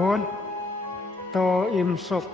คุณโตอิ่มสุข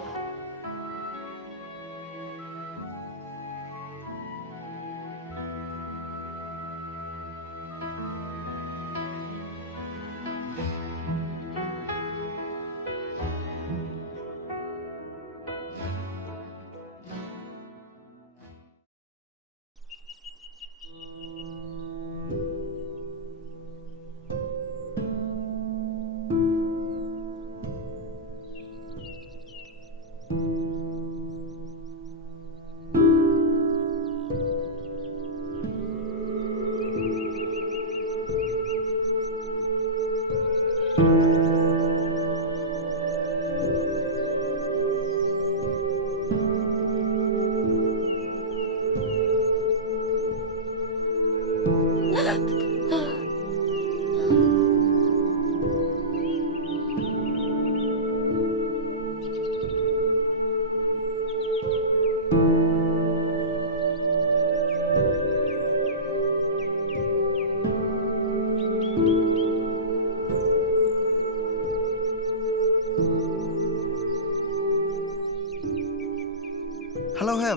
Halo Hem.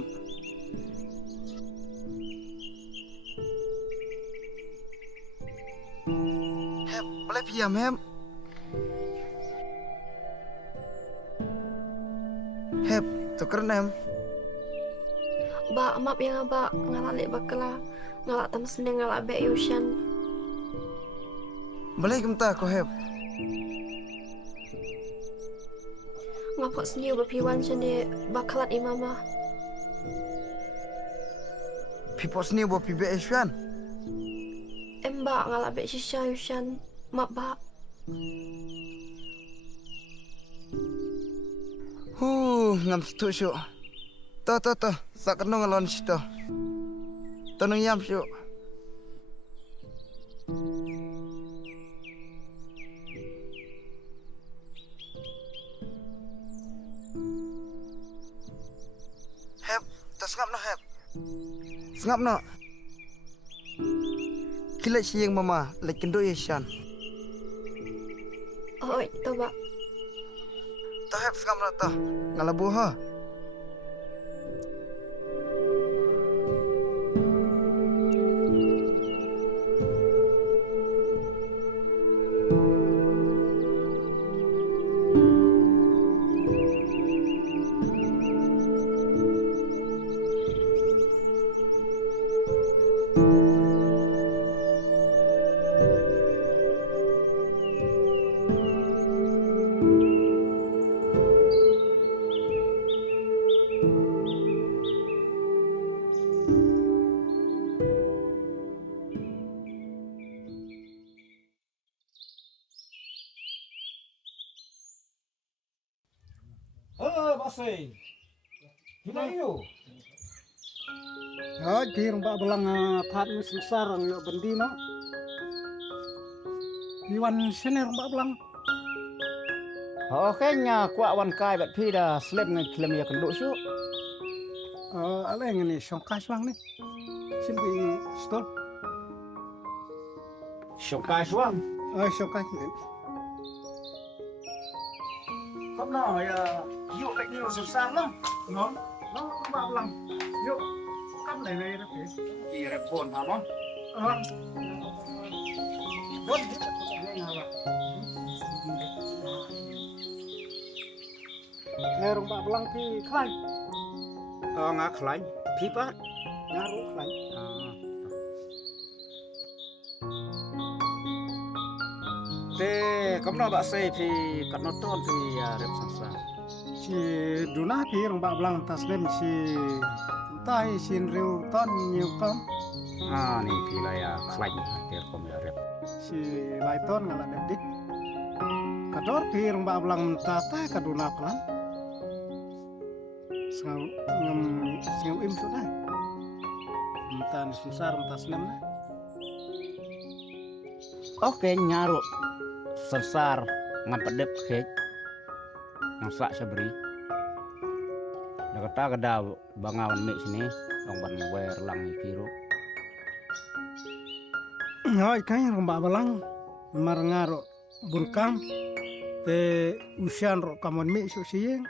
Hem, boleh pinjam Hem? Hem, tukeran Hem. Ba, map yang aba ngalak lek bakala ngalak tam seneng ngalak be Yushan. Boleh kemta ko Hem. Ngapok seni ba piwan chane bakalat imama. Pipos ni bo pibe Eswan. Emba ngalak be shisha Yushan. Map ba. Ngam situ syuk. To, sak kena ngalon situ. Tonong yam syuk. Heb, tas ngap no Heb. Ngap no. Kilat siang mama, lekendo Yeshan. Oh, to ba. To Heb ngap no to. Ngalabu ha. Basay. Hinayo. Ya, dirang ba belang tat ni sensar ang yo bendi no. Iwan sini rang ba belang. Oke nya kwa wan kai bat pida slep ngan klem ya kenduk syuk. Ala yang ni songkas bang ni. Sini stol. Syukai suang. Songkas ni. Kom no ya yuk lek ni susah lah. No, ba belang. Yuk, kam lai lai dah. Di repon ha no. Bon, rang ba belang pi khai. Nga khlai. Pipat. Ngaru khai. Te kom no basay pi kat noton pi rep sansa. Si duna pi rang ba belang tas lem si tai sin riu ton nhiều con. Ni pi la ya khlai te kom ya rep. Si lai ton ngala dep dik. Kador pi rang ba belang tata kaduna pelan. Sengau im sudah. Entan susar entas nem na. Oke nyaruk sensar ngan pedep khej. Nang sak sabri. Da kata kada bangawan mek sini dong ban wer lang piru. Ngoi kai rang ba belang mar ngaro bunkam te usian ro kamon mi su sieng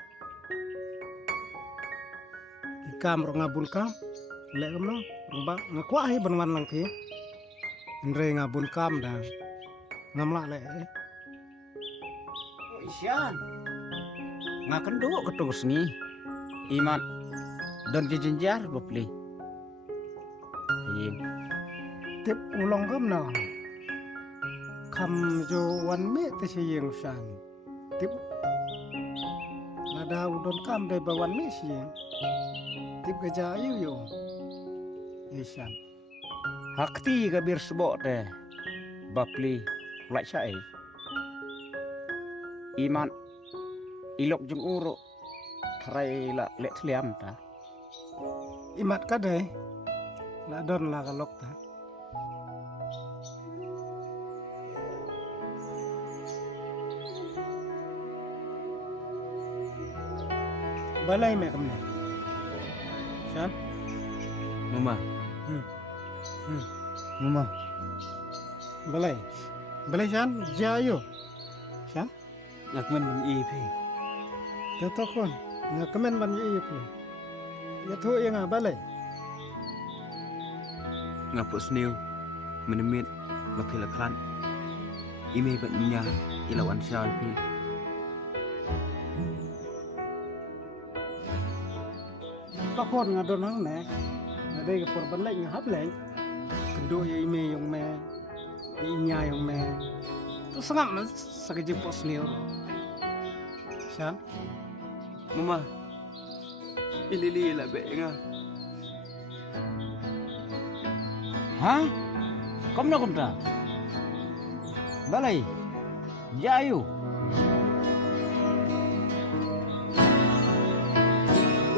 ikam ro ngabun kam le kam no ba ngakwa hi banwan lang ki andre ngabun kam da ngamla le Isian. Ngakan do ketus ni. Iman don jejenjar bopli. Iya. tip ulong kam na kam jo wan mi te sieng san tip lada udon kam de bawan mi sieng tip gaja ayu yo isan Hakti kabir sebok teh. Bapli lak syai. Iman ilok jeng uruk. Tarai la lek tliam ta. imat kadai la don la kalok ta balai me kamne san Mama. hmm. Mama. balai san jayo san Ngakman man ipi. tetokon ngakamen ban ye pu ya thu yang balai Ngapuk sniu. Menemit mapila klan. Ime bat nya ilawan syai pi. kakon ngadon hang ne ngadai ke porban lai ngahap lai kendo ye ime yang me inya yang me tu sangat mas sakit pos ni san Mama. Ilili la be nga. Hah? Kom ta? Balai. Jayu.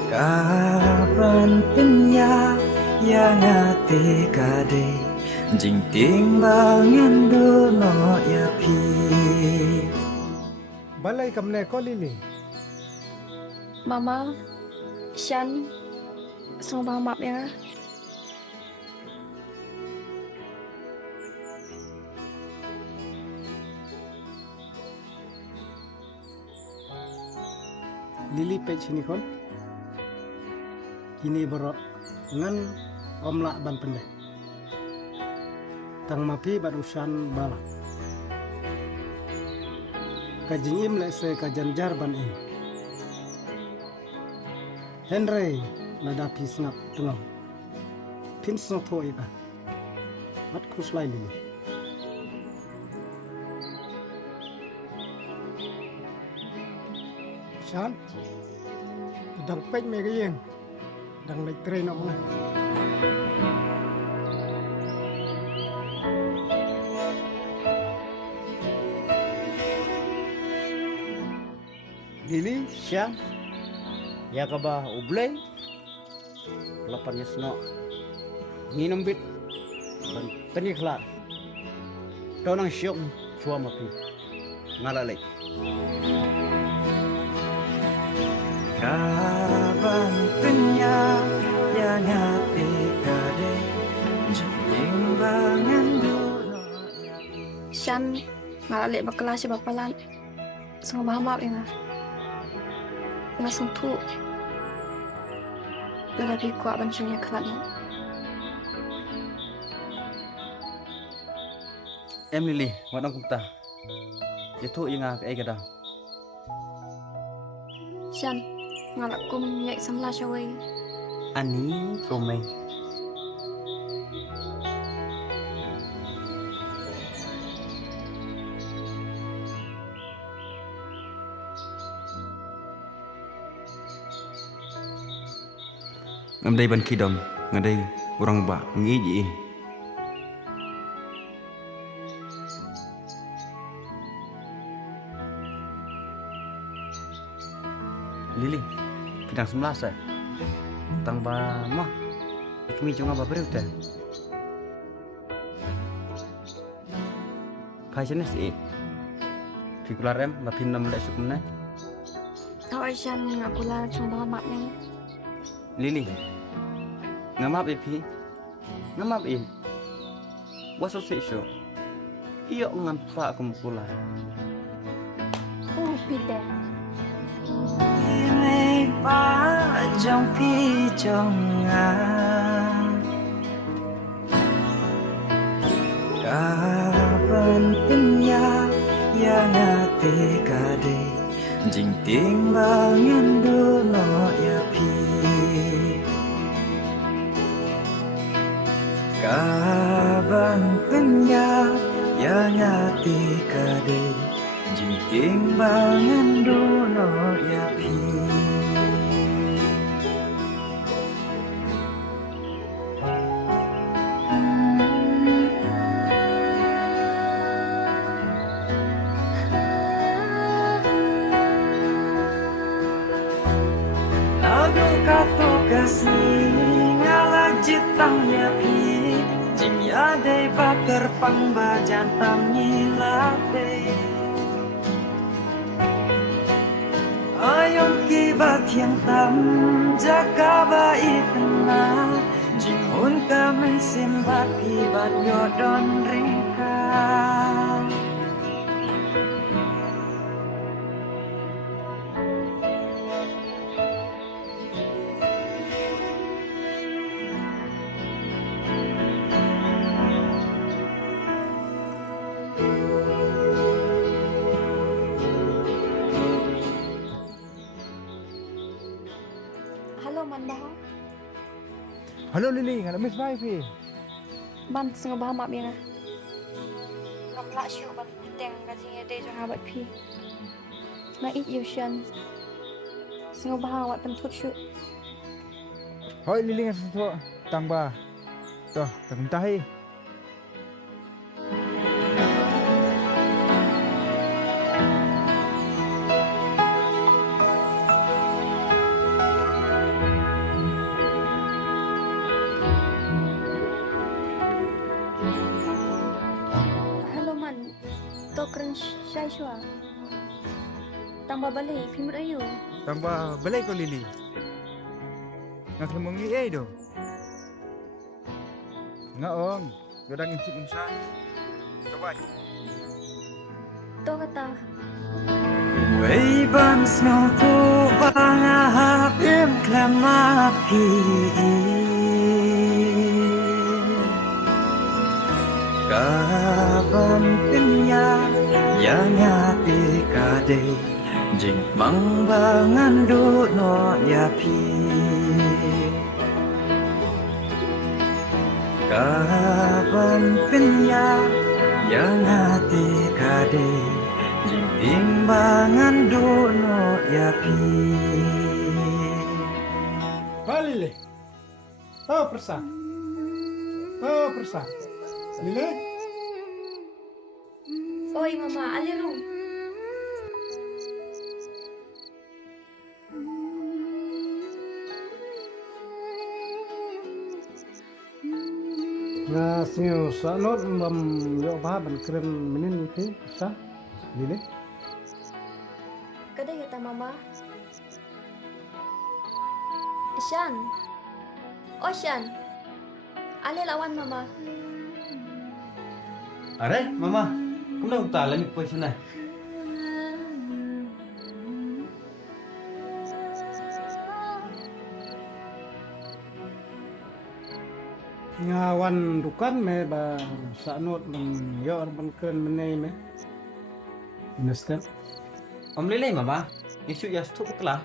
Kapan penya yang ate kade jing timbangan dono ya pi balai kamne ko lili Mama, Shan, song bang map ya. lili pe sini kon kini bero ngan omla ban pendek tang mapi barusan balak kajing im le se kajanjar ban im Henry nada pisngap tengam pin so tho ika bat kus lai lili Shan dang pek me ga yeng dang lai train ok na Lili, Syam. Ya kabah ublay. Lapan yasno. Minum bit. Dan tani kelar. Tau nang syok cua mapi. Ngalalek. Kapan penya yang ate kade jing timbangan dono ya pi Shan, ngalalik berkelas bapalan. Song bang map ya. Ngasung tu. Lebih kuat bancunya kelat ni. Em Lili, wadang kumta. Itu ingat ai kada. Shan, ngalak kum yak samla syawai. Ani komeng. Ngam dai ban kidom, ngadai urang ba ngiji. Lili, kidang 11 tang ba mah. Ikmi cunga ba beri udah. Pasien sih. Fikularem ba pinam lek sukmna. Awak Shan ngapula song bang map yang. Lili. Ngamap ipi. Ngamap in. Waso sesyo. Iyo ngampa kumpula. Peter. Mây ba trong phi trong ngàn kapan penya yang hati kade jing timbangan dono ya pi kapan penya yang hati kade jing timbangan dono ya pi Kato kasih ngalah jitang ya pi jing ya dei bakar pang bajan tam nyilate ayom kibat yang tam jaga baik tenang jing hun kamen simbat kibat yodon ringkang Halo man baha. Halo Lily, ngana miss bai pi. Ban senga baha map yang ngam la shu ban teng ka jing ya dei jang abat pi. Na it you shan. Senga baha wat pen thut shu. Hoi Lily ngana sesuatu tang ba. Toh, tang tahi. Halo man. To kren shai shua. Tang ba balai pimut ayu. Tang ba balai ko Lily. Ngak lemongi do. Ngaong, gadang incik insan. Coba. To kata. Way ban snow to bangahap em klamapi kaban penya yang hati kade jing mangbangan do no yapi kaban penya yang hati kade jing timbangan dono yapi Lily. Oh, persa. Oh, persa. Lily. Oi mama, aliru. Nga sinyo sa not mam yo ba ban kren minin pi persa. Lily. Kada kata mama. Shan. Oh Shan. Ale lawan mama. Are, mama, kamu dah utah lagi posisi na. Nga wan dukan me ba sa not mam yo ban kren menai me. Understand? Om lele mama, isu ya stuk telah.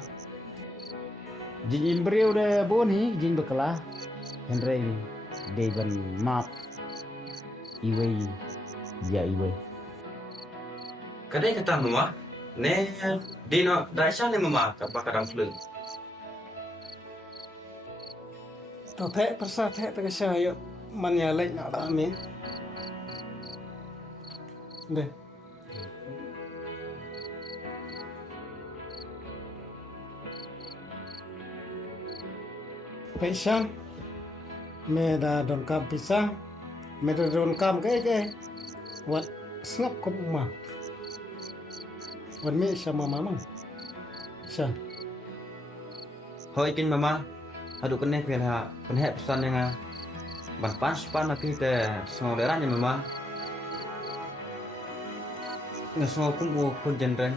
Jin imbri udah boni jin bekelah. Henry day ban map. Iway ya iway. Kadai kata mama, ne dino daisha ne mama kapakadang flu. To the persa the ta sha yo man ya lek na da me. De. Pisang, me da don kam pisang, me da don kam ke, wat snap kum ma, wat me sama mama, sha, Hoi kin mama, adu kene kena penhe pesan yang ban pan span lagi te semua daerahnya mama. Ngesmo kumbu kun jenren,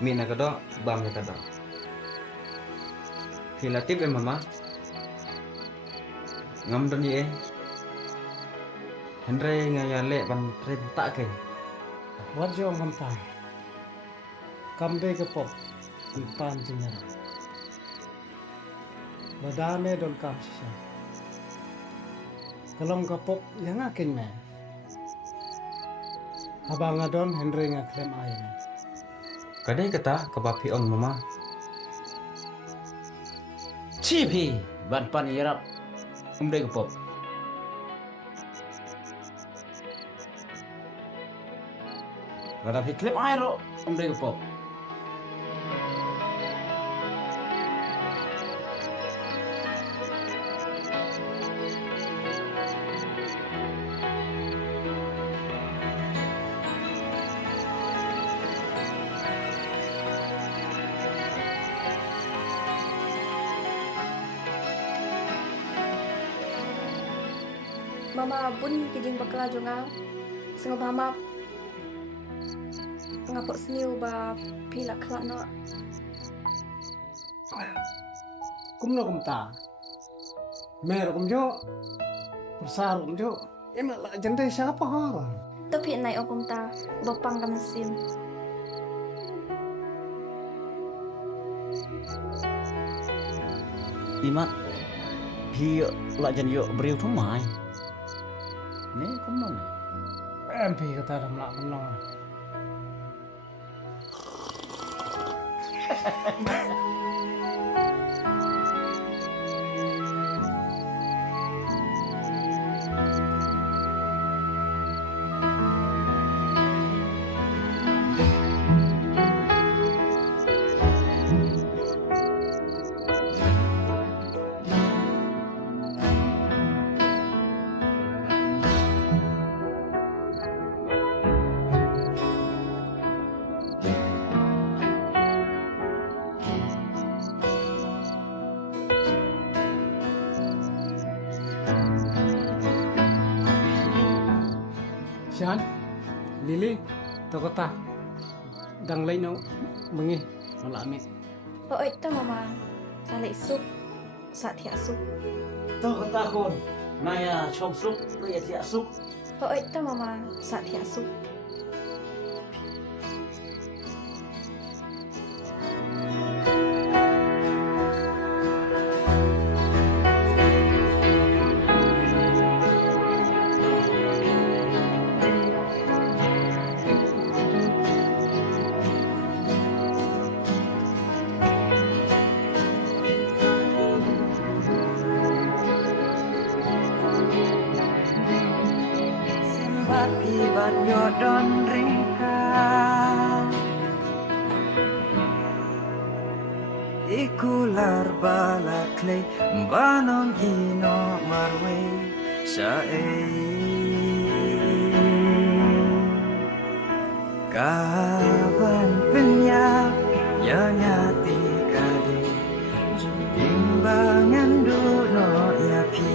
Mi na kado, bam ya kado. Hilatip mama. Ngam don ye. Henry ngayale ban tak ke. Wajo ngam ta. Kambe ke pop. Pan jinya. Badane don kam sisa. Kalom ka pop yang akin me. Abang adon Henry ngaklem ayam. Kadai kata kebapi on mama. Chi phi ban pan yarap dei ko pop. Kada phi klip ai ro dei ko pop. Mama bun kijing bakla jonga. Sengo bahama ngapok sniu ba pila kelak no. Kumno kumta. Mer kumjo. Besar kumjo. Emak lah jendai siapa orang? Tapi nai okum ta bapang kam sim. Imat phi la jan yo briu thu mai. Ni kom non. MP kata dah melak menang. Sian, Lili, Tokota, dang lain no, mengi, malah amik. Oh itu mama. Salik sup. Satya sup. Tokota kon. Naya chong sup, naya tia sup. Oh itu mama. Satya sup. Simbat ibat yodon ringka Ikular balaklay banon ino marwe sae Kaban penyak yang nyati kade Timbangan duno yapi